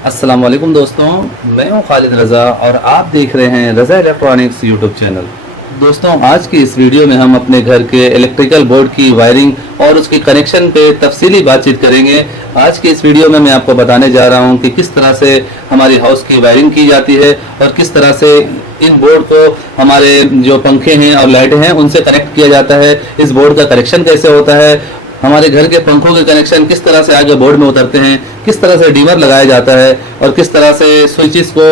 अस्सलाम वालेकुम दोस्तों, मैं हूं खालिद रज़ा और आप देख रहे हैं रज़ा इलेक्ट्रॉनिक्स यूट्यूब चैनल। दोस्तों, आज की इस वीडियो में हम अपने घर के इलेक्ट्रिकल बोर्ड की वायरिंग और उसके कनेक्शन पे तफसीली बातचीत करेंगे। आज की इस वीडियो में मैं आपको बताने जा रहा हूं कि किस तरह से हमारी हाउस की वायरिंग की जाती है और किस तरह से इन बोर्ड को हमारे जो पंखे हैं और लाइटें हैं उनसे कनेक्ट किया जाता है। इस बोर्ड का कनेक्शन कैसे होता है, हमारे घर के पंखों के कनेक्शन किस तरह से आगे बोर्ड में उतरते हैं, किस तरह से डीमर लगाया जाता है और किस तरह से स्विचेस को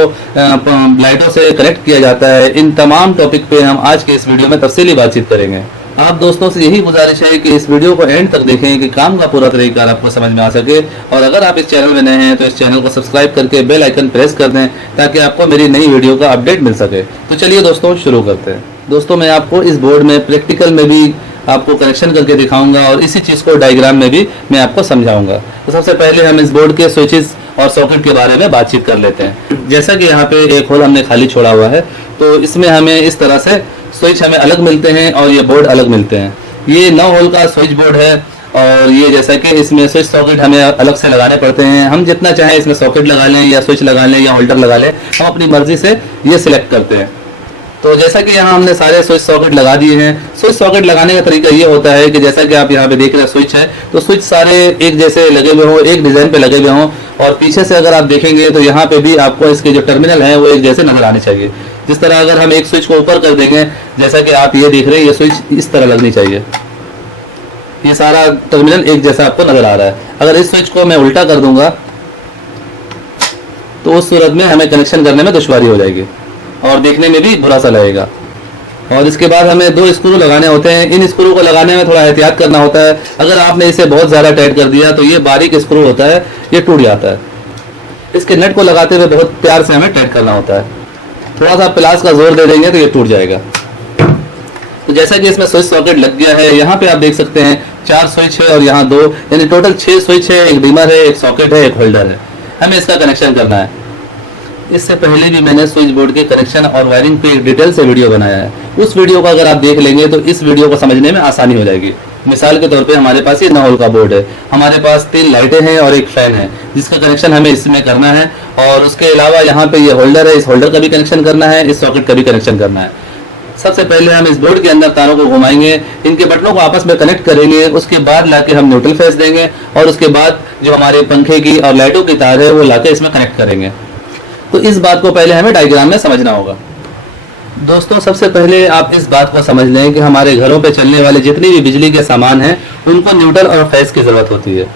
लाइटों से कनेक्ट किया जाता है। इन तमाम टॉपिक पे हम आज के इस वीडियो में तफसीली बातचीत करेंगे। आप दोस्तों से यही गुजारिश है कि इस वीडियो को एंड तक देखें कि काम का पूरा तरीका आपको समझ में आ सके। और अगर आप इस चैनल में नए हैं तो इस चैनल को सब्सक्राइब करके बेल आइकन प्रेस कर दें ताकि आपको मेरी नई वीडियो का अपडेट मिल सके। तो चलिए दोस्तों शुरू करते हैं। दोस्तों, मैं आपको इस बोर्ड में प्रैक्टिकल में भी आपको कनेक्शन करके दिखाऊंगा और इसी चीज़ को डायग्राम में भी मैं आपको समझाऊंगा। तो सबसे पहले हम इस बोर्ड के स्विचेस और सॉकेट के बारे में बातचीत कर लेते हैं। जैसा कि यहाँ पे एक होल हमने खाली छोड़ा हुआ है, तो इसमें हमें इस तरह से स्विच हमें अलग मिलते हैं और ये बोर्ड अलग मिलते हैं। ये 9 होल का स्विच बोर्ड है और ये जैसा कि इसमें स्विच सॉकेट हमें अलग से लगाने पड़ते हैं। हम जितना चाहें इसमें सॉकेट लगा लें या स्विच लगा लें या होल्डर लगा लें, हम अपनी मर्जी से ये सिलेक्ट करते हैं। तो जैसा कि यहाँ हमने सारे स्विच सॉकेट लगा दिए हैं। स्विच सॉकेट लगाने का तरीका ये होता है कि जैसा कि आप यहाँ पे देख रहे हैं स्विच है, तो स्विच सारे एक जैसे लगे हुए हों, एक डिजाइन पे लगे हुए हों और पीछे से अगर आप देखेंगे तो यहाँ पे भी आपको इसके जो टर्मिनल हैं वो एक जैसे नजर आने चाहिए। जिस तरह अगर हम एक स्विच को ऊपर कर देंगे, जैसा कि आप ये देख रहे हैं, ये स्विच इस तरह लगनी चाहिए। ये सारा टर्मिनल एक जैसा आपको नजर आ रहा है। अगर इस स्विच को मैं उल्टा कर दूंगा तो उस सूरत में हमें कनेक्शन करने में दुश्वारी हो जाएगी और देखने में भी बुरा सा लगेगा। और इसके बाद हमें 2 स्क्रू लगाने होते हैं। इन स्क्रू को लगाने में थोड़ा एहतियात करना होता है। अगर आपने इसे बहुत ज़्यादा टाइट कर दिया तो ये बारीक स्क्रू होता है, ये टूट जाता है। इसके नट को लगाते हुए बहुत प्यार से हमें टाइट करना होता है। थोड़ा सा प्लास का जोर दे देंगे तो ये टूट जाएगा। तो जैसा कि इसमें स्विच सॉकेट लग गया है, यहाँ पे आप देख सकते हैं 4 स्विच है और यहाँ 2, यानी टोटल 6 स्विच है। एक डीमर है, एक सॉकेट है, एक होल्डर है। हमें इसका कनेक्शन करना है। इससे पहले भी मैंने स्विच बोर्ड के कनेक्शन और वायरिंग पे एक डिटेल से वीडियो बनाया है। उस वीडियो को अगर आप देख लेंगे तो इस वीडियो को समझने में आसानी हो जाएगी। मिसाल के तौर पे हमारे पास ये 9 होल का बोर्ड है, हमारे पास 3 लाइटें हैं और एक फैन है जिसका कनेक्शन हमें इसमें करना है। और उसके अलावा यहाँ पे ये होल्डर है, इस होल्डर का भी कनेक्शन करना है, इस सॉकेट का भी कनेक्शन करना है। सबसे पहले हम इस बोर्ड के अंदर तारों को घुमाएंगे, इनके बटनों को आपस में कनेक्ट करेंगे, उसके बाद लाके हम न्यूट्रल फेस देंगे और उसके बाद जो हमारे पंखे की और लाइटों की तार है वो लाके इसमें कनेक्ट करेंगे। तो इस बात को पहले हमें डायग्राम में समझना होगा। दोस्तों, सबसे पहले आप इस बात को समझ लें कि हमारे घरों पे चलने वाले जितनी भी बिजली के सामान हैं उनको न्यूट्रल और फेस की जरूरत होती है।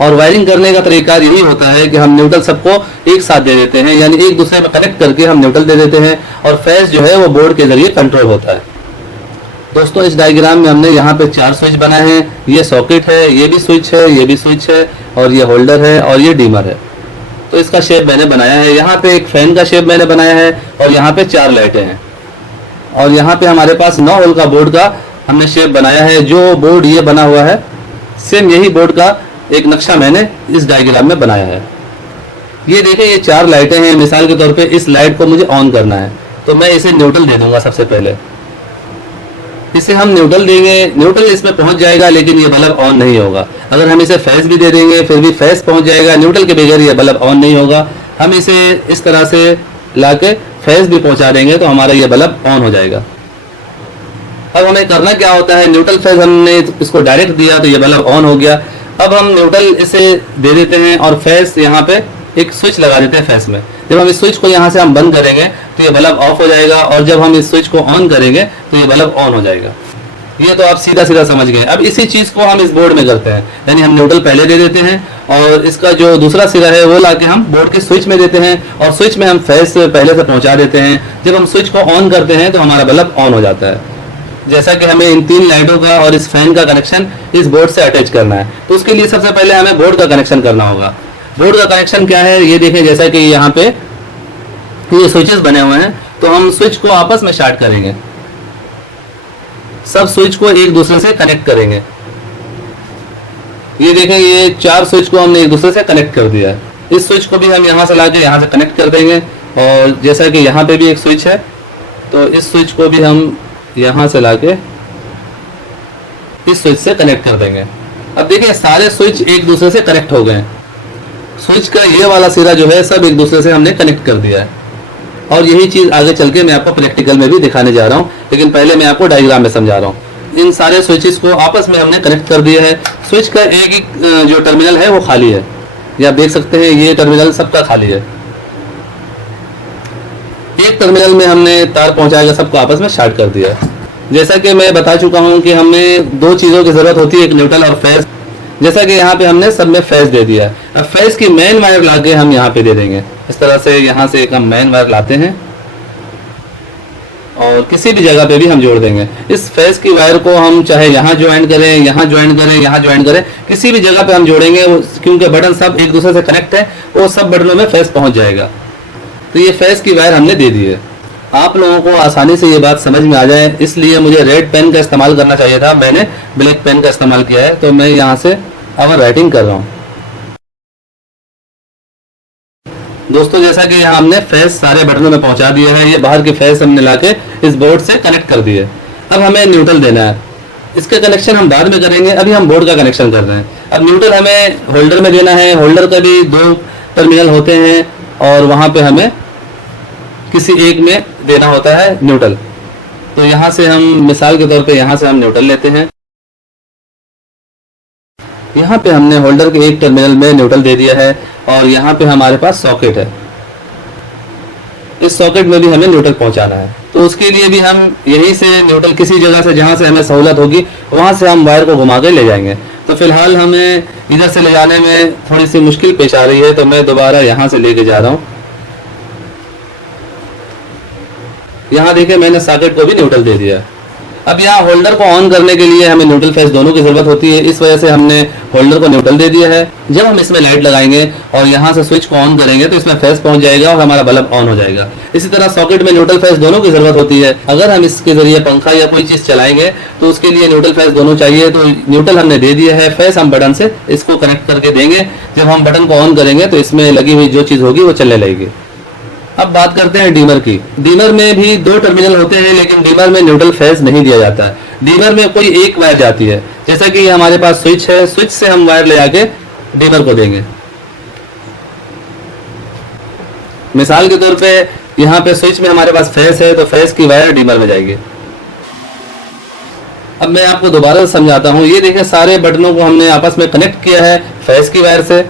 और वायरिंग करने का तरीका यही होता है कि हम न्यूट्रल सबको एक साथ दे देते हैं, यानी एक दूसरे में कनेक्ट करके हम न्यूट्रल दे देते हैं और फेस जो है वो बोर्ड के जरिए कंट्रोल होता है। दोस्तों, इस डायग्राम में हमने यहाँ पे 4 स्विच बनाए हैं। ये सॉकेट है, ये भी स्विच है, ये भी स्विच है और ये होल्डर है और ये डीमर है। तो इसका शेप मैंने बनाया है। यहाँ पे एक फैन का शेप मैंने बनाया है और यहाँ पे 4 लाइटें हैं और यहाँ पे हमारे पास 9 होल का बोर्ड का हमने शेप बनाया है। जो बोर्ड ये बना हुआ है, सेम यही बोर्ड का एक नक्शा मैंने इस डायग्राम में बनाया है। ये देखिए, ये 4 लाइटें हैं। मिसाल के तौर पे इस लाइट को मुझे ऑन करना है तो मैं इसे न्यूट्रल दे दूंगा। सबसे पहले इसे हम न्यूट्रल देंगे, न्यूट्रल इसमें पहुंच जाएगा लेकिन ये बल्ब ऑन नहीं होगा। अगर हम इसे फेस भी दे देंगे फिर भी फेस पहुंच जाएगा, न्यूट्रल के बगैर ये बल्ब ऑन नहीं होगा। हम इसे इस तरह से लाके फेस भी पहुंचा देंगे तो हमारा ये बल्ब ऑन हो जाएगा। अब हमें करना क्या होता है, न्यूट्रल फेस हमने इसको डायरेक्ट दिया तो ये बल्ब ऑन हो गया। अब हम न्यूट्रल इसे दे देते हैं और फेस यहाँ पे एक स्विच लगा देते हैं फेस में। जब हम इस स्विच को यहाँ से हम बंद करेंगे तो ये बल्ब ऑफ हो जाएगा और जब हम इस स्विच को ऑन करेंगे तो ये बल्ब ऑन हो जाएगा। ये तो आप सीधा सीधा समझ गए। अब इसी चीज को हम इस बोर्ड में करते हैं, यानी हम न्यूट्रल पहले दे देते हैं और इसका जो दूसरा सिरा है वो लाके हम बोर्ड के स्विच में देते हैं और स्विच में हम फेस पहले से पहुंचा देते हैं। जब हम स्विच को ऑन करते हैं तो हमारा बल्ब ऑन हो जाता है। जैसा कि हमें इन 3 लाइटों का और इस फैन का कनेक्शन इस बोर्ड से अटैच करना है, तो उसके लिए सबसे पहले हमें बोर्ड का कनेक्शन करना होगा। बोर्ड का कनेक्शन क्या है ये देखें। जैसा कि यहाँ पे ये स्विचेस बने हुए हैं तो हम स्विच को आपस में शार्ट करेंगे, सब स्विच को एक दूसरे से कनेक्ट करेंगे। ये देखें, ये 4 स्विच को हमने एक दूसरे से कनेक्ट कर दिया है। इस स्विच को भी हम यहाँ से लाके यहाँ से कनेक्ट कर देंगे और जैसा कि यहाँ पे भी एक स्विच है तो इस स्विच को भी हम यहाँ से लाके इस स्विच से कनेक्ट कर देंगे। अब देखिए, सारे स्विच एक दूसरे से कनेक्ट हो गए हैं। स्विच का ये वाला सिरा जो है सब एक दूसरे से हमने कनेक्ट कर दिया है, और यही चीज आगे चल के मैं आपको प्रैक्टिकल में भी दिखाने जा रहा हूँ, लेकिन पहले मैं आपको डायग्राम में समझा रहा हूँ। इन सारे स्विचेस को आपस में हमने कनेक्ट कर दिया है। स्विच का एक एक जो टर्मिनल है वो खाली है, ये आप देख सकते हैं, ये टर्मिनल सबका खाली है। एक टर्मिनल में हमने तार पहुंचाएगा सबको आपस में शॉर्ट कर दिया है। जैसा कि मैं बता चुका हूं कि हमें दो चीज़ों की ज़रूरत होती है, एक न्यूट्रल और फेज। जैसा कि यहाँ पे हमने सब में फेज दे दिया है। अब फेज की मेन वायर लाके हम यहाँ पे दे देंगे। इस तरह से यहाँ से एक हम मेन वायर लाते हैं और किसी भी जगह पे भी हम जोड़ देंगे। इस फेज की वायर को हम चाहे यहाँ ज्वाइन करें, यहाँ ज्वाइन करें, यहाँ ज्वाइन करें, किसी भी जगह पे हम जोड़ेंगे, क्योंकि बटन सब एक दूसरे से कनेक्ट है, वो सब बटनों में फेज पहुंच जाएगा। तो ये फेज की वायर हमने दे दी है। आप लोगों को आसानी से ये बात समझ में आ जाए, इसलिए मुझे रेड पेन का इस्तेमाल करना चाहिए था, मैंने ब्लैक पेन का इस्तेमाल किया है। तो मैं यहाँ से अब राइटिंग कर रहा हूँ। दोस्तों, जैसा कि यहाँ हमने फेज सारे बटनों में पहुंचा दिया है, ये बाहर के फेज हमने लाके इस बोर्ड से कनेक्ट कर दिए। अब हमें न्यूट्रल देना है, इसका कनेक्शन हम बाद में करेंगे, अभी हम बोर्ड का कनेक्शन कर रहे हैं। अब न्यूट्रल हमें होल्डर में देना है, होल्डर का भी दो टर्मिनल होते हैं और वहाँ पे हमें किसी एक में देना होता है न्यूट्रल। तो यहाँ से हम मिसाल के तौर पे यहाँ से हम न्यूट्रल लेते हैं। यहाँ पे हमने होल्डर के एक टर्मिनल में न्यूट्रल दे दिया है और यहाँ पे हमारे पास सॉकेट है, इस सॉकेट में भी हमें न्यूट्रल पहुँचाना है। तो उसके लिए भी हम यहीं से न्यूट्रल किसी जगह से जहाँ से हमें सहूलत होगी वहाँ से हम वायर को घुमा के ले जाएंगे। तो फिलहाल हमें इधर से ले जाने में थोड़ी सी मुश्किल पेश आ रही है, तो मैं दोबारा यहाँ से लेके जा रहा हूँ। यहाँ देखिए मैंने सॉकेट को भी न्यूट्रल दे दिया। अब यहाँ होल्डर को ऑन करने के लिए हमें न्यूट्रल फेज दोनों की जरूरत होती है, इस वजह से हमने होल्डर को न्यूट्रल दे दिया है। जब हम इसमें लाइट लगाएंगे और यहाँ से स्विच को ऑन करेंगे तो इसमें फेज पहुंच जाएगा और हमारा बल्ब ऑन हो जाएगा। इसी तरह सॉकेट में न्यूट्रल फेज दोनों की जरूरत होती है। अगर हम इसके जरिए पंखा या कोई चीज चलाएंगे तो उसके लिए न्यूट्रल फेज दोनों चाहिए। तो न्यूट्रल हमने दे दिया है, फेज हम बटन से इसको कनेक्ट करके देंगे। जब हम बटन को ऑन करेंगे तो इसमें लगी हुई जो चीज होगी वो चलने लगेगी। अब बात करते हैं डीमर की। डीमर में भी दो टर्मिनल होते हैं, लेकिन डीमर में न्यूट्रल फेज नहीं दिया जाता है। डीमर में कोई एक वायर जाती है, जैसा कि हमारे पास स्विच है, स्विच से हम वायर ले आके डीमर को देंगे। मिसाल के तौर पे यहाँ पे स्विच में हमारे पास फेज है, तो फेज की वायर डीमर में जाएगी। अब मैं आपको दोबारा समझाता हूँ। ये देखिए सारे बटनों को हमने आपस में कनेक्ट किया है फेज की वायर से।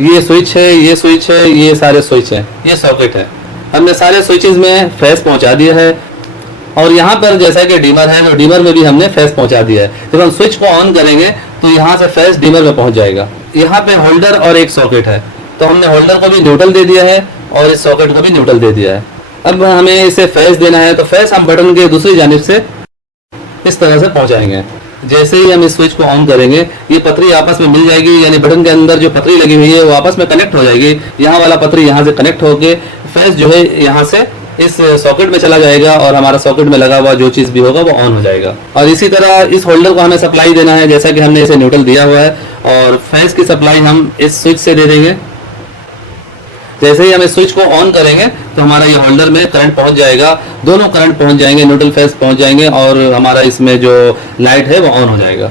ये स्विच है, ये स्विच है, ये सारे स्विच है, ये सॉकेट है। हमने सारे स्विचेस में फेज पहुंचा दिया है और यहाँ पर जैसा कि डीमर है तो डीमर में भी हमने फेज पहुंचा दिया है। जब हम स्विच को ऑन करेंगे तो यहाँ से फेज डीमर में पहुंच जाएगा। यहाँ पे होल्डर और एक सॉकेट है, तो हमने होल्डर को भी न्यूट्रल दे दिया है और इस सॉकेट को भी न्यूट्रल दे दिया है। अब हमें इसे फेज देना है, तो फेज हम बटन के दूसरी जानिब से इस तरह से पहुंचाएंगे। जैसे ही हम इस स्विच को ऑन करेंगे ये पतरी आपस में मिल जाएगी, यानी बटन के अंदर जो पतरी लगी हुई है वो आपस में कनेक्ट हो जाएगी। यहाँ वाला पतरी यहाँ से कनेक्ट होके फेज जो है यहाँ से इस सॉकेट में चला जाएगा और हमारा सॉकेट में लगा हुआ जो चीज भी होगा वो ऑन हो जाएगा। और इसी तरह इस होल्डर को हमें सप्लाई देना है, जैसा कि हमने इसे न्यूट्रल दिया हुआ है, और फेज की सप्लाई हम इस स्विच से दे देंगे। जैसे ही हम इस स्विच को ऑन करेंगे तो हमारा ये होल्डर में करंट पहुंच जाएगा, दोनों करंट पहुंच जाएंगे, न्यूट्रल फेज पहुंच जाएंगे और हमारा इसमें जो लाइट है वो ऑन हो जाएगा।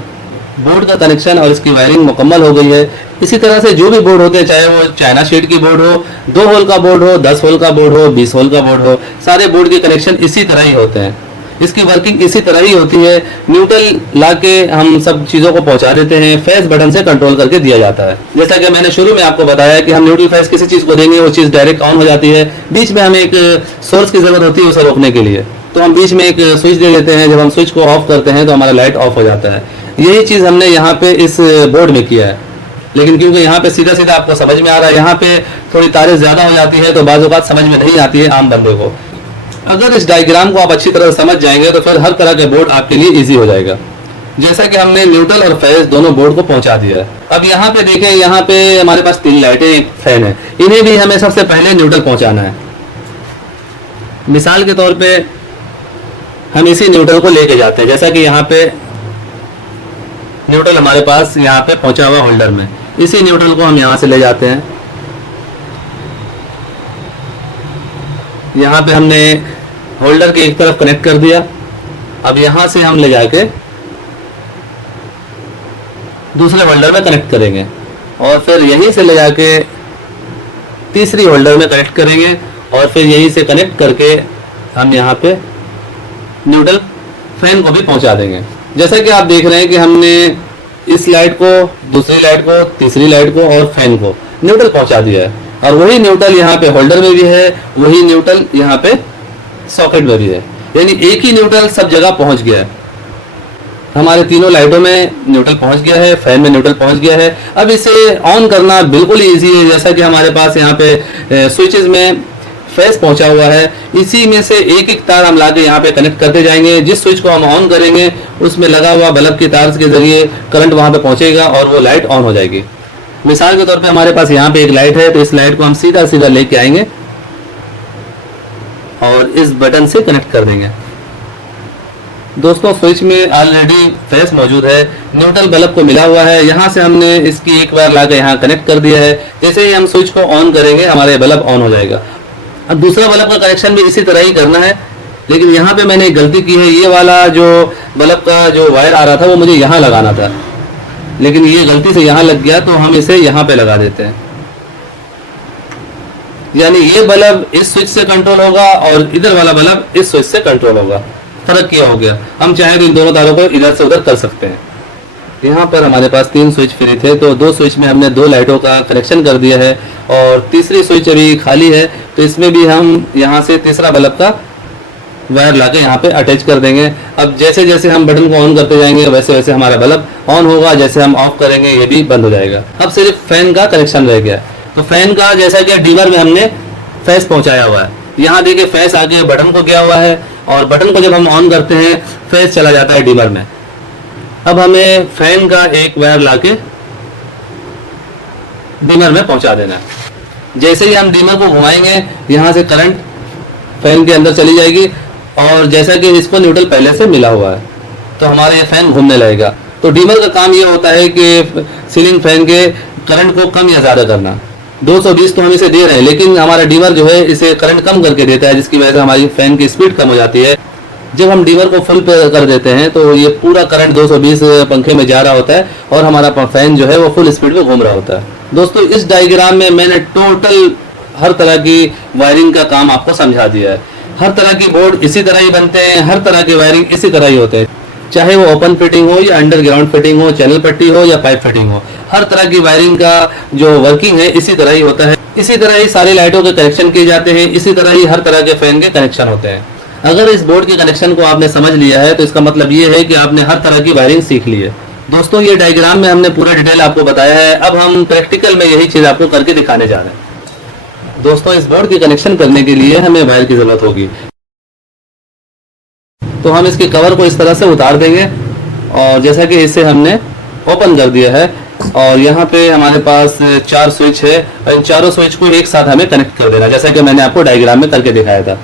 बोर्ड का कनेक्शन और इसकी वायरिंग मुकम्मल हो गई है। इसी तरह से जो भी बोर्ड होते हैं, चाहे वो चाइना शीट की बोर्ड हो, 2 होल का बोर्ड हो, 10 होल का बोर्ड हो, 20 होल का बोर्ड हो, सारे बोर्ड के कनेक्शन इसी तरह ही होते हैं। इसकी वर्किंग इसी तरह ही होती है। न्यूट्रल लाके हम सब चीज़ों को पहुंचा देते हैं, फेज बटन से कंट्रोल करके दिया जाता है। जैसा कि मैंने शुरू में आपको बताया कि हम न्यूट्रल फेज किसी चीज़ को देंगे वो चीज़ डायरेक्ट ऑन हो जाती है। बीच में हमें एक सोर्स की ज़रूरत होती है उसे रोकने के लिए, तो हम बीच में एक स्विच दे देते हैं। जब हम स्विच को ऑफ करते हैं तो हमारा लाइट ऑफ हो जाता है। यही चीज़ हमने यहाँ पे इस बोर्ड में किया है, लेकिन क्योंकि यहाँ पे सीधा सीधा आपको समझ में आ रहा है, यहाँ पे थोड़ी तारें ज़्यादा हो जाती है तो बाज़ औक़ात समझ में नहीं आती है आम बंदे को। अगर इस डायग्राम को आप अच्छी तरह समझ जाएंगे तो फिर हर तरह के बोर्ड आपके लिए इजी हो जाएगा। जैसा कि हमने न्यूट्रल और फेज दोनों बोर्ड को पहुंचा दिया है। अब यहाँ पे देखें, यहाँ पे हमारे पास 3 लाइटें, एक फैन है, इन्हें भी हमें सबसे पहले न्यूट्रल पहुंचाना है। मिसाल के तौर पे हम इसी न्यूट्रल को लेके जाते हैं। जैसा कि यहाँ पे न्यूट्रल हमारे पास यहाँ पे पहुंचा हुआ होल्डर में, इसी न्यूट्रल को हम यहाँ से ले जाते हैं। यहाँ पे हमने होल्डर के एक तरफ कनेक्ट कर दिया। अब यहाँ से हम ले जाके दूसरे होल्डर में कनेक्ट करेंगे और फिर यहीं से ले जाके तीसरी होल्डर में कनेक्ट करेंगे और फिर यहीं से कनेक्ट करके हम यहाँ पे न्यूट्रल फैन को भी पहुंचा देंगे। जैसा कि आप देख रहे हैं कि हमने इस लाइट को, दूसरी लाइट को, तीसरी लाइट को और फैन को न्यूट्रल पहुंचा दिया है और वही न्यूट्रल यहाँ पे होल्डर में भी है, वही न्यूट्रल यहाँ पे सॉकेट में भी है, यानी एक ही न्यूट्रल सब जगह पहुंच गया है। हमारे तीनों लाइटों में न्यूट्रल पहुंच गया है, फैन में न्यूट्रल पहुंच गया है। अब इसे ऑन करना बिल्कुल इजी है। जैसा कि हमारे पास यहाँ पे स्विचेस में फेस पहुंचा हुआ है, इसी में से एक एक तार हम लाके यहाँ पे कनेक्ट करते जाएंगे। जिस स्विच को हम ऑन करेंगे उसमें लगा हुआ बल्ब की तार के जरिए करंट वहां पे पहुंचेगा और वो लाइट ऑन हो जाएगी। मिसाल के तौर पे हमारे पास यहाँ पे एक लाइट है, तो इस लाइट को हम सीधा सीधा लेके आएंगे और इस बटन से कनेक्ट कर देंगे। दोस्तों स्विच में ऑलरेडी फेस मौजूद है, न्यूट्रल बल्ब को मिला हुआ है। यहाँ से हमने इसकी एक बार लाकर यहाँ कनेक्ट कर दिया है। जैसे ही हम स्विच को ऑन करेंगे हमारे बल्ब ऑन हो जाएगा। अब दूसरा बल्ब का कनेक्शन भी इसी तरह ही करना है, लेकिन यहाँ पे मैंने एक गलती की है। ये वाला जो बल्ब का जो वायर आ रहा था वो मुझे यहाँ लगाना था, लेकिन ये गलती से यहाँ लग गया, तो हम इसे यहाँ पे लगा देते हैं। यानी ये बल्ब इस स्विच से कंट्रोल होगा और इधर वाला बल्ब इस स्विच से कंट्रोल होगा। फर्क क्या हो गया, हम चाहे तो इन दोनों तारों को इधर से उधर कर सकते हैं। यहाँ पर हमारे पास 3 स्विच फ्री थे, तो 2 स्विच में हमने 2 लाइटों का कनेक्शन कर दिया है और तीसरी स्विच अभी खाली है, तो इसमें भी हम यहाँ से तीसरा बल्ब का वायर लाके यहाँ पे अटैच कर देंगे। अब जैसे जैसे हम बटन को ऑन करते जाएंगे वैसे वैसे हमारा बल्ब ऑन होगा, जैसे हम ऑफ करेंगे ये भी बंद हो जाएगा। अब सिर्फ फैन का कनेक्शन रह गया। तो फैन का जैसा कि डीमर में हमने फेस पहुंचाया हुआ है, यहाँ देखिए फेस आगे बटन को गया हुआ है और बटन को जब हम ऑन करते हैं फेस चला जाता है डीमर में। अब हमें फैन का एक वायर लाके डीमर में पहुंचा देना है। जैसे ही हम डीमर को घुमाएंगे यहाँ से करंट फैन के अंदर चली जाएगी और जैसा कि इसको न्यूट्रल पहले से मिला हुआ है तो हमारा ये फैन घूमने लगेगा। तो डीमर का काम ये होता है कि सीलिंग फैन के करंट को कम या ज़्यादा करना। 220 तो हम इसे दे रहे हैं, लेकिन हमारा डीमर जो है इसे करंट कम करके देता है, जिसकी वजह से हमारी फैन की स्पीड कम हो जाती है। जब हम डीमर को फुल पे कर देते हैं तो ये पूरा करंट 220 पंखे में जा रहा होता है और हमारा फैन जो है वो फुल स्पीड में घूम रहा होता है। दोस्तों इस डायग्राम में मैंने टोटल हर तरह की वायरिंग का काम आपको समझा दिया है। हर तरह की बोर्ड इसी तरह ही बनते हैं, हर तरह की वायरिंग इसी तरह ही होते हैं, चाहे वो ओपन फिटिंग हो या अंडरग्राउंड फिटिंग हो, चैनल पट्टी हो या पाइप फिटिंग हो। हर तरह की वायरिंग का जो वर्किंग है इसी तरह ही होता है। इसी तरह ही सारी लाइटों के कनेक्शन किए जाते हैं, इसी तरह ही हर तरह के फैन के कनेक्शन होते हैं। अगर इस बोर्ड के कनेक्शन को आपने समझ लिया है तो इसका मतलब ये है कि आपने हर तरह की वायरिंग सीख ली है। दोस्तों ये डायग्राम में हमने पूरा डिटेल आपको बताया है। अब हम प्रैक्टिकल में यही चीज आपको करके दिखाने जा रहे हैं। दोस्तों इस बोर्ड के कनेक्शन करने के लिए हमें वायर की जरूरत होगी, तो हम इसके कवर को इस तरह से उतार देंगे और जैसा कि इसे हमने ओपन कर दिया है और यहाँ पे हमारे पास 4 स्विच है और इन चारों स्विच को एक साथ हमें कनेक्ट कर देना, जैसा कि मैंने आपको डायग्राम में करके दिखाया था।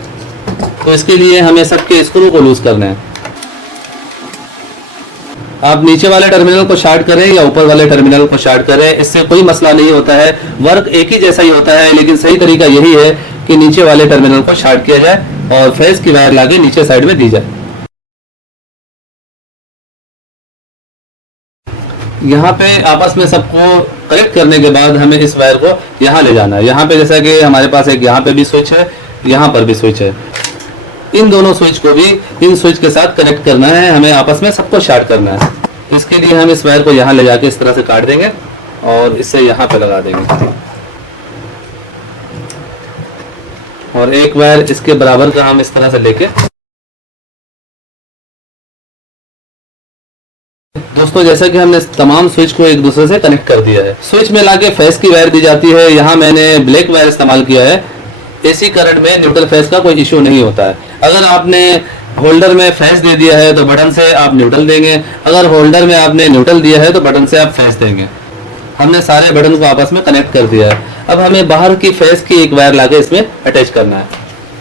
तो इसके लिए हमें सबके स्क्रू को लूज करना है। आप नीचे वाले टर्मिनल को शॉर्ट करें या ऊपर वाले टर्मिनल को शॉर्ट करें, इससे कोई मसला नहीं होता है। वर्क एक ही जैसा ही होता है, लेकिन सही तरीका यही है कि नीचे वाले टर्मिनल को शॉर्ट किया जाए और फेस की वायर लाके नीचे साइड में दी जाए। यहाँ पे आपस में सबको कनेक्ट करने के बाद हमें इस वायर को यहाँ ले जाना है। यहाँ पे जैसा कि हमारे पास एक यहाँ पे भी स्विच है, यहाँ पर भी स्विच है, इन दोनों स्विच को भी इन स्विच के साथ कनेक्ट करना है। हमें आपस में सबको शॉर्ट करना है। इसके लिए हम इस वायर को यहाँ ले जाके इस तरह से काट देंगे और इसे यहाँ पे लगा देंगे और एक वायर इसके बराबर का हम इस तरह से लेके। दोस्तों जैसा कि हमने तमाम स्विच को एक दूसरे से कनेक्ट कर दिया है, स्विच में लाके फेस की वायर दी जाती है। यहाँ मैंने ब्लैक वायर इस्तेमाल किया है। एसी करंट में न्यूट्रल फेस का कोई इश्यू नहीं होता है। अगर आपने होल्डर में फेस दे दिया है तो बटन से आप न्यूट्रल देंगे, अगर होल्डर में आपने न्यूट्रल दिया है तो बटन से आप फेस देंगे। हमने सारे बटन को आपस में कनेक्ट कर दिया है। अब हमें बाहर की फेस की एक वायर लाके इसमें अटैच करना है।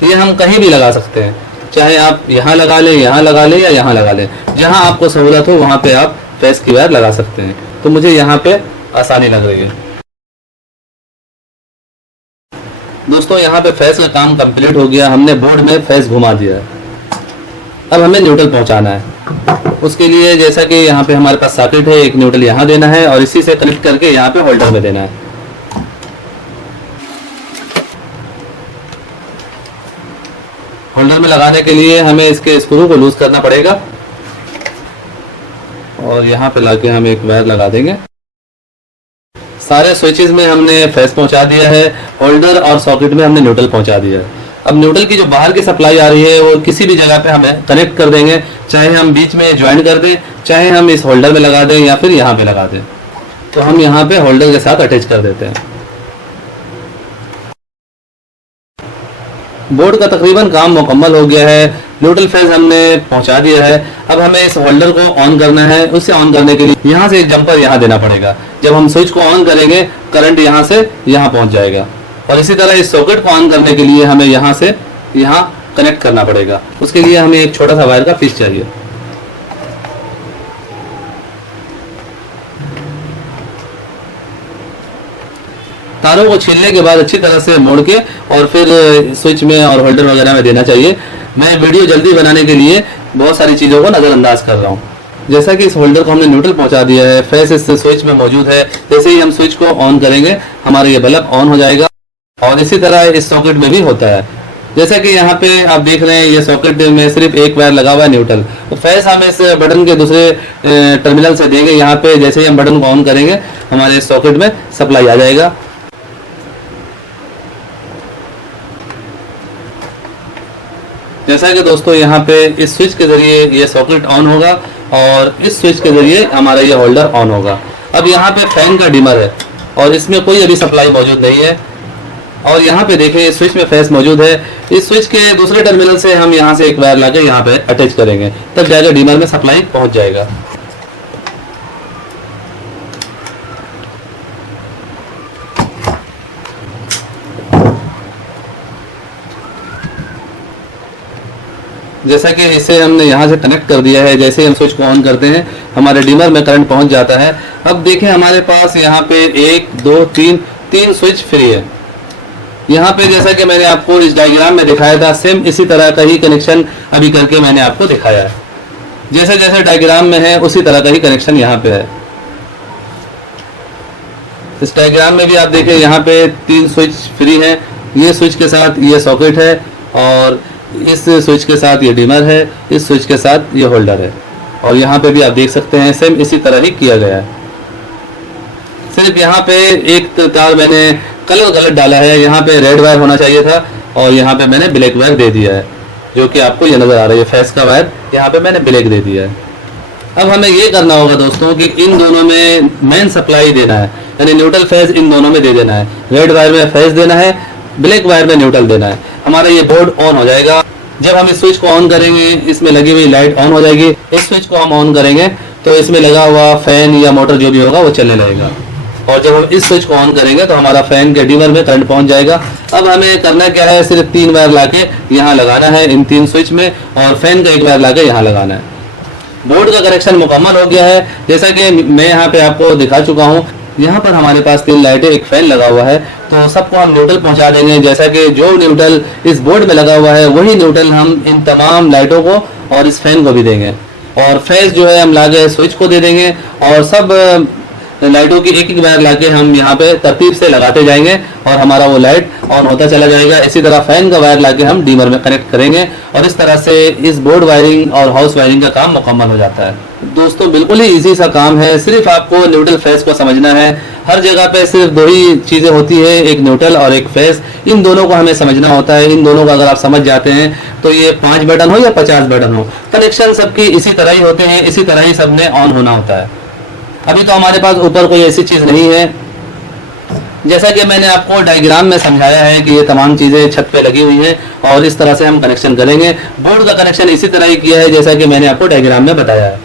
ये हम कहीं भी लगा सकते हैं, चाहे आप यहाँ लगा लें, यहाँ लगा लें या यहाँ लगा लें, जहाँ आपको सहूलत हो वहाँ पे आप फेस की वायर लगा सकते हैं। तो मुझे यहाँ पे आसानी लग रही है। दोस्तों यहाँ पे फेस का काम कंप्लीट हो गया, हमने बोर्ड में फेस घुमा दिया है। अब हमें न्यूट्रल पहुंचाना है। उसके लिए जैसा कि यहाँ पे हमारे पास सॉकेट है, एक न्यूट्रल यहाँ देना है और इसी से कनेक्ट करके यहाँ पे होल्डर में देना है। होल्डर में लगाने के लिए हमें इसके स्क्रू को लूज करना पड़ेगा और यहाँ पे लाके हम एक वायर लगा देंगे। सारे स्विचेस में हमने फेस पहुंचा दिया है, होल्डर और सॉकेट में हमने न्यूट्रल पहुंचा दिया है। अब न्यूट्रल की जो बाहर की सप्लाई आ रही है वो किसी भी जगह पे हमें कनेक्ट कर देंगे, चाहे हम बीच में ज्वाइन कर दें, चाहे हम इस होल्डर में लगा दें या फिर यहाँ पे लगा दें। तो हम यहाँ पे होल्डर के साथ अटैच कर देते हैं। बोर्ड का तकरीबन काम मुकम्मल हो गया है, न्यूट्रल फेज हमने पहुंचा दिया है। अब हमें इस होल्डर को ऑन करना है। उसे ऑन करने के लिए यहाँ से एक जंपर यहाँ देना पड़ेगा। जब हम स्विच को ऑन करेंगे करंट यहाँ से यहाँ पहुंच जाएगा। और इसी तरह इस सॉकेट को ऑन करने के लिए हमें यहाँ से यहाँ कनेक्ट करना पड़ेगा। उसके लिए हमें एक छोटा सा वायर का पीस चाहिए। तारों को छीलने के बाद अच्छी तरह से मोड़ के और फिर स्विच में और होल्डर वगैरह में देना चाहिए। मैं वीडियो जल्दी बनाने के लिए बहुत सारी चीज़ों को नज़रअंदाज कर रहा हूँ। जैसा कि इस होल्डर को हमने न्यूट्रल पहुंचा दिया है, फेस इस स्विच में मौजूद है। जैसे ही हम स्विच को ऑन करेंगे हमारा ये बल्ब ऑन हो जाएगा। और इसी तरह इस सॉकेट में भी होता है। जैसा कि यहाँ पे आप देख रहे हैं ये सॉकेट में सिर्फ एक वायर लगा हुआ है न्यूट्रल। तो फेस हम इस बटन के दूसरे टर्मिनल से देंगे। यहाँ पे जैसे ही हम बटन को ऑन करेंगे हमारे सॉकेट में सप्लाई आ जाएगा। जैसा कि दोस्तों यहाँ पे इस स्विच के जरिए ये सॉकेट ऑन होगा और इस स्विच के जरिए हमारा ये होल्डर ऑन होगा। अब यहाँ पे फैन का डिमर है और इसमें कोई अभी सप्लाई मौजूद नहीं है। और यहाँ पे देखें स्विच में फेस मौजूद है। इस स्विच के दूसरे टर्मिनल से हम यहाँ से एक वायर लाके यहाँ पे अटैच करेंगे, तब जाकर डिमर में सप्लाई पहुंच जाएगा। जैसा कि इसे हमने यहाँ से कनेक्ट कर दिया है, जैसे हम स्विच को ऑन करते हैं हमारे डिमर में करंट पहुंच जाता है। अब देखें हमारे पास यहाँ पे 1 2 3 स्विच फ्री है। यहाँ पे जैसा कि मैंने आपको इस डायग्राम में दिखाया था, सेम इसी तरह का ही कनेक्शन अभी करके मैंने आपको दिखाया है। जैसे जैसे डायग्राम में है उसी तरह का ही कनेक्शन यहाँ पे है। इस डायग्राम में भी आप देखें यहाँ पे 3 स्विच फ्री हैं। ये स्विच के साथ ये सॉकेट है और इस स्विच के साथ ये डिमर है, इस स्विच के साथ ये होल्डर है। और यहाँ पे भी आप देख सकते हैं सेम इसी तरह ही किया गया है। सिर्फ यहाँ पे एक तार मैंने कलर गलत डाला है। यहाँ पे रेड वायर होना चाहिए था और यहाँ पे मैंने ब्लैक वायर दे दिया है, जो कि आपको ये नजर आ रही है। फेस का वायर यहाँ पे मैंने ब्लैक दे दिया है। अब हमें ये करना होगा दोस्तों कि इन दोनों में मेन सप्लाई देना है, यानी न्यूट्रल फेज इन दोनों में दे देना है। रेड वायर में फेज देना है, ब्लैक वायर में न्यूट्रल देना है। हमारा ये बोर्ड ऑन हो जाएगा। जब हम इस स्विच को ऑन करेंगे इसमें लगी हुई लाइट ऑन हो जाएगी। इस स्विच को हम ऑन करेंगे तो इसमें लगा हुआ फैन या मोटर जो भी होगा वो चलने लगेगा। और जब हम इस स्विच को ऑन करेंगे तो हमारा फैन के डिमर में करंट पहुंच जाएगा। अब हमें करना क्या है, सिर्फ 3 वायर लाके यहाँ लगाना है इन 3 स्विच में, और फैन का 1 वायर लाके यहाँ लगाना है। बोर्ड का कनेक्शन मुकम्मल हो गया है। जैसा कि मैं यहाँ पे आपको दिखा चुका हूँ। यहाँ पर हमारे पास 3 लाइटें, एक फैन लगा हुआ है। तो सबको हम न्यूट्रल पहुंचा देंगे। जैसा कि जो न्यूट्रल इस बोर्ड में लगा हुआ है वही न्यूट्रल हम इन तमाम लाइटों को और इस फैन को भी देंगे। और फेस जो है हम लाके स्विच को दे देंगे और सब लाइटों की एक वायर लाके हम यहाँ पे तरतीब से लगाते जाएंगे और हमारा वो लाइट ऑन होता चला जाएगा। इसी तरह फैन का वायर लाके हम डीमर में कनेक्ट करेंगे और इस तरह से इस बोर्ड वायरिंग और हाउस वायरिंग का काम मुकम्मल हो जाता है। दोस्तों बिल्कुल ही इजी सा काम है, सिर्फ आपको न्यूट्रल फेस को समझना है। हर जगह पे सिर्फ 2 ही चीज़ें होती है, एक न्यूट्रल और एक फेस। इन दोनों को हमें समझना होता है। इन दोनों को अगर आप समझ जाते हैं तो ये 5 बटन हो या 50 बटन हो, कनेक्शन सबकी इसी तरह ही होते हैं, इसी तरह ही सब में ऑन होना होता है। अभी तो हमारे पास ऊपर कोई ऐसी चीज़ नहीं है। जैसा कि मैंने आपको डायग्राम में समझाया है कि ये तमाम चीज़ें छत पे लगी हुई हैं और इस तरह से हम कनेक्शन करेंगे। बोर्ड का कनेक्शन इसी तरह ही किया है जैसा कि मैंने आपको डायग्राम में बताया है।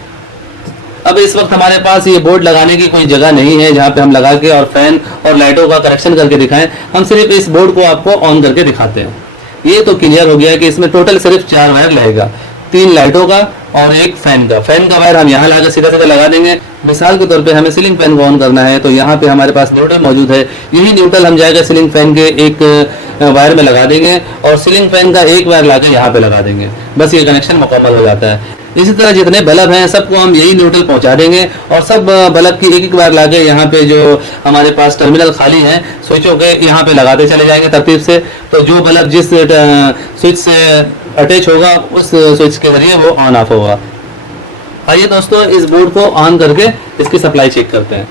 अब इस वक्त हमारे पास ये बोर्ड लगाने की कोई जगह नहीं है जहाँ पे हम लगा के और फैन और लाइटों का कनेक्शन करके दिखाएं। हम सिर्फ इस बोर्ड को आपको ऑन करके दिखाते हैं। ये तो क्लियर हो गया कि इसमें टोटल सिर्फ 4 वायर लगेगा, 3 लाइटों का और एक फैन का। फैन का वायर हम यहाँ लाकर सीधा सीधा लगा देंगे। मिसाल के तौर पे हमें सीलिंग फैन को ऑन करना है तो यहाँ पे हमारे पास न्यूट्रल मौजूद है। यही न्यूट्रल हम जाएगा सीलिंग फैन के एक वायर में लगा देंगे और सीलिंग फैन का एक वायर लाके यहाँ पे लगा देंगे, बस ये कनेक्शन मुकम्मल हो जाता है। इसी तरह जितने बल्ब हैं सबको हम यही न्यूट्रल पहुंचा देंगे और सब बल्ब की एक एक वायर लाके यहाँ पे जो हमारे पास टर्मिनल खाली हैं स्विचों के यहाँ पे लगाते चले जाएंगे तरतीब से। तो जो बल्ब जिस स्विच से अटैच होगा उस स्विच के जरिए वो ऑन ऑफ होगा। आइए दोस्तों इस बोर्ड को ऑन करके इसकी सप्लाई चेक करते हैं।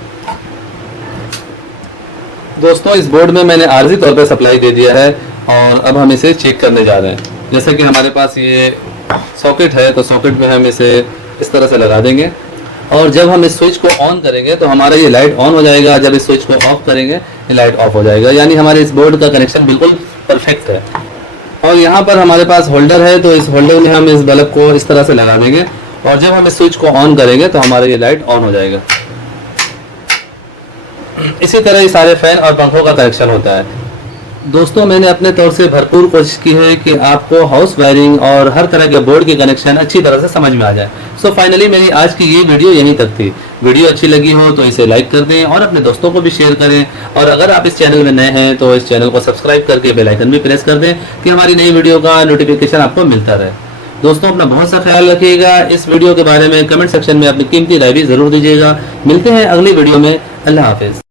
दोस्तों इस बोर्ड में मैंने आर्जी तौर पे सप्लाई दे दिया है और अब हम इसे चेक करने जा रहे हैं। जैसे कि हमारे पास ये सॉकेट है तो सॉकेट में हम इसे इस तरह से लगा देंगे और जब हम इस स्विच को ऑन करेंगे तो हमारा ये लाइट ऑन हो जाएगा, जब इस स्विच को ऑफ करेंगे ये लाइट ऑफ हो जाएगा, यानी हमारे इस बोर्ड का कनेक्शन बिल्कुल परफेक्ट है। और यहाँ पर हमारे पास होल्डर है तो इस होल्डर में हम इस बल्ब को इस तरह से लगा देंगे और जब हम इस स्विच को ऑन करेंगे तो हमारा ये लाइट ऑन हो जाएगा। इसी तरह ये सारे फैन और पंखों का कनेक्शन होता है। दोस्तों मैंने अपने तौर से भरपूर कोशिश की है कि आपको हाउस वायरिंग और हर तरह के बोर्ड के कनेक्शन अच्छी तरह से समझ में आ जाए। सो फाइनली मेरी आज की ये वीडियो यहीं तक थी। वीडियो अच्छी लगी हो तो इसे लाइक कर दें और अपने दोस्तों को भी शेयर करें और अगर आप इस चैनल में नए हैं तो इस चैनल को सब्सक्राइब करके बेल आइकन भी प्रेस कर दें कि हमारी नई वीडियो का नोटिफिकेशन आपको मिलता रहे। दोस्तों अपना बहुत सा ख्याल रखिएगा। इस वीडियो के बारे में कमेंट सेक्शन में अपनी कीमती राय भी जरूर दीजिएगा। मिलते हैं अगली वीडियो में। अल्लाह हाफिज।